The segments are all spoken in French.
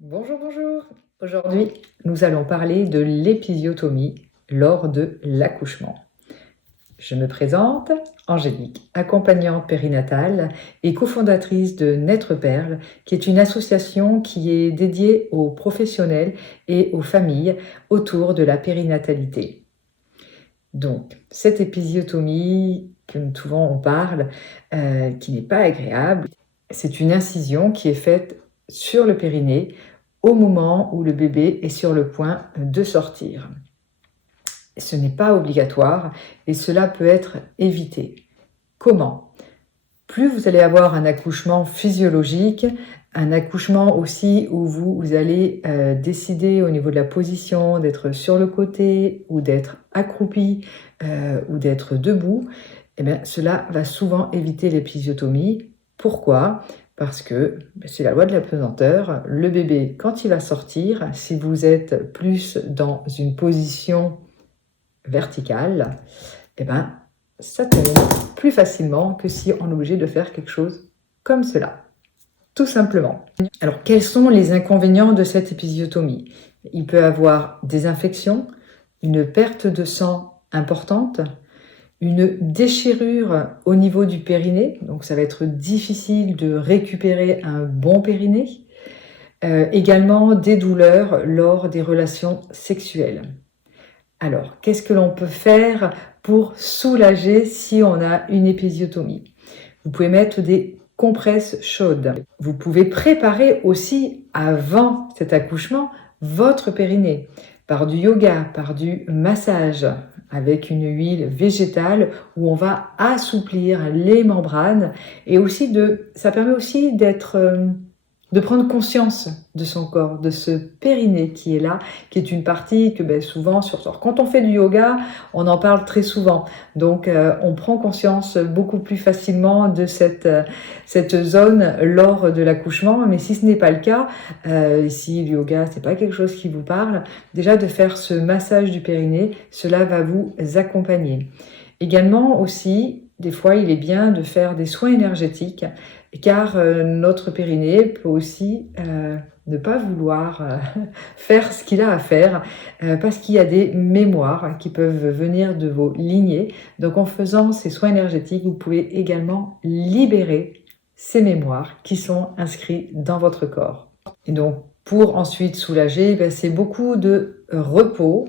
Bonjour, bonjour. Aujourd'hui, nous allons parler de l'épisiotomie lors de l'accouchement. Je me présente, Angélique, accompagnante périnatale et cofondatrice de Naître Perle, qui est une association qui est dédiée aux professionnels et aux familles autour de la périnatalité. Donc, cette épisiotomie que souvent on parle, qui n'est pas agréable, c'est une incision qui est faite sur le périnée au moment où le bébé est sur le point de sortir. Ce n'est pas obligatoire et cela peut être évité. Comment? Plus vous allez avoir un accouchement physiologique, un accouchement aussi où vous allez décider au niveau de la position d'être sur le côté ou d'être accroupi ou d'être debout, eh bien, cela va souvent éviter l'épisiotomie. Pourquoi? Parce que c'est la loi de la pesanteur. Le bébé, quand il va sortir, si vous êtes plus dans une position verticale, eh bien, ça tombe plus facilement que si on est obligé de faire quelque chose comme cela, tout simplement. Alors, quels sont les inconvénients de cette épisiotomie? Il peut y avoir des infections, une perte de sang importante, une déchirure au niveau du périnée, donc ça va être difficile de récupérer un bon périnée, également des douleurs lors des relations sexuelles. Alors, qu'est-ce que l'on peut faire pour soulager si on a une épisiotomie? Vous pouvez mettre des compresses chaudes. Vous pouvez préparer aussi, avant cet accouchement, votre périnée par du yoga, par du massage avec une huile végétale où on va assouplir les membranes et aussi ça permet aussi de prendre conscience de son corps, de ce périnée qui est là, qui est une partie que souvent, surtout quand on fait du yoga, on en parle très souvent. Donc, on prend conscience beaucoup plus facilement de cette zone lors de l'accouchement. Mais si ce n'est pas le cas, si le yoga, c'est pas quelque chose qui vous parle, déjà de faire ce massage du périnée, cela va vous accompagner. Également aussi, des fois, il est bien de faire des soins énergétiques car notre périnée peut aussi ne pas vouloir faire ce qu'il a à faire parce qu'il y a des mémoires qui peuvent venir de vos lignées. Donc en faisant ces soins énergétiques, vous pouvez également libérer ces mémoires qui sont inscrites dans votre corps. Et donc pour ensuite soulager, c'est beaucoup de repos.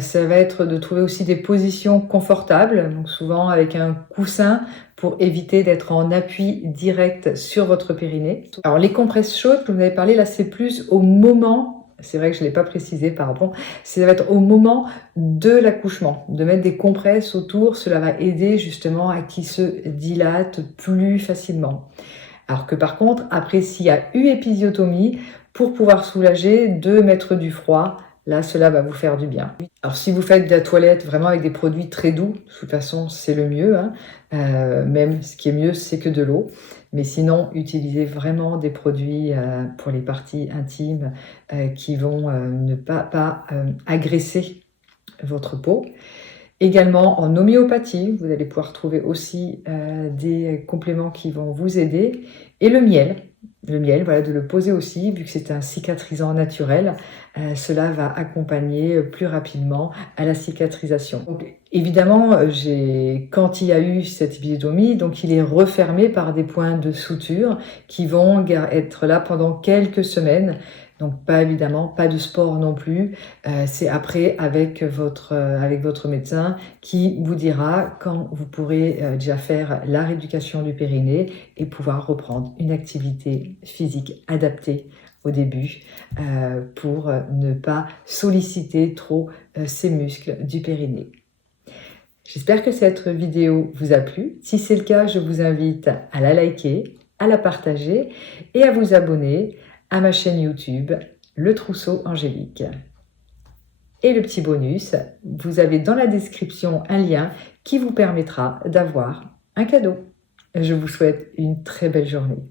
Ça va être de trouver aussi des positions confortables, donc souvent avec un coussin pour éviter d'être en appui direct sur votre périnée. Alors les compresses chaudes que vous avez parlé, là c'est plus au moment, c'est vrai que je ne l'ai pas précisé, pardon, ça va être au moment de l'accouchement, de mettre des compresses autour, cela va aider justement à qu'il se dilate plus facilement. Alors que par contre, après s'il y a eu épisiotomie, pour pouvoir soulager, de mettre du froid, là, cela va vous faire du bien. Alors, si vous faites de la toilette vraiment avec des produits très doux, de toute façon, c'est le mieux. Même ce qui est mieux, c'est que de l'eau. Mais sinon, utilisez vraiment des produits pour les parties intimes qui vont ne pas agresser votre peau. Également en homéopathie, vous allez pouvoir trouver aussi des compléments qui vont vous aider. Et le miel, voilà, de le poser aussi, vu que c'est un cicatrisant naturel, cela va accompagner plus rapidement à la cicatrisation. Donc, évidemment, quand il y a eu cette épisiotomie, donc il est refermé par des points de suture qui vont être là pendant quelques semaines. Donc évidemment, pas de sport non plus. C'est après avec votre médecin qui vous dira quand vous pourrez déjà faire la rééducation du périnée et pouvoir reprendre une activité physique adaptée au début pour ne pas solliciter trop ces muscles du périnée. J'espère que cette vidéo vous a plu. Si c'est le cas, je vous invite à la liker, à la partager et à vous abonner à ma chaîne YouTube, Le Trousseau Angélique. Et le petit bonus, vous avez dans la description un lien qui vous permettra d'avoir un cadeau. Je vous souhaite une très belle journée.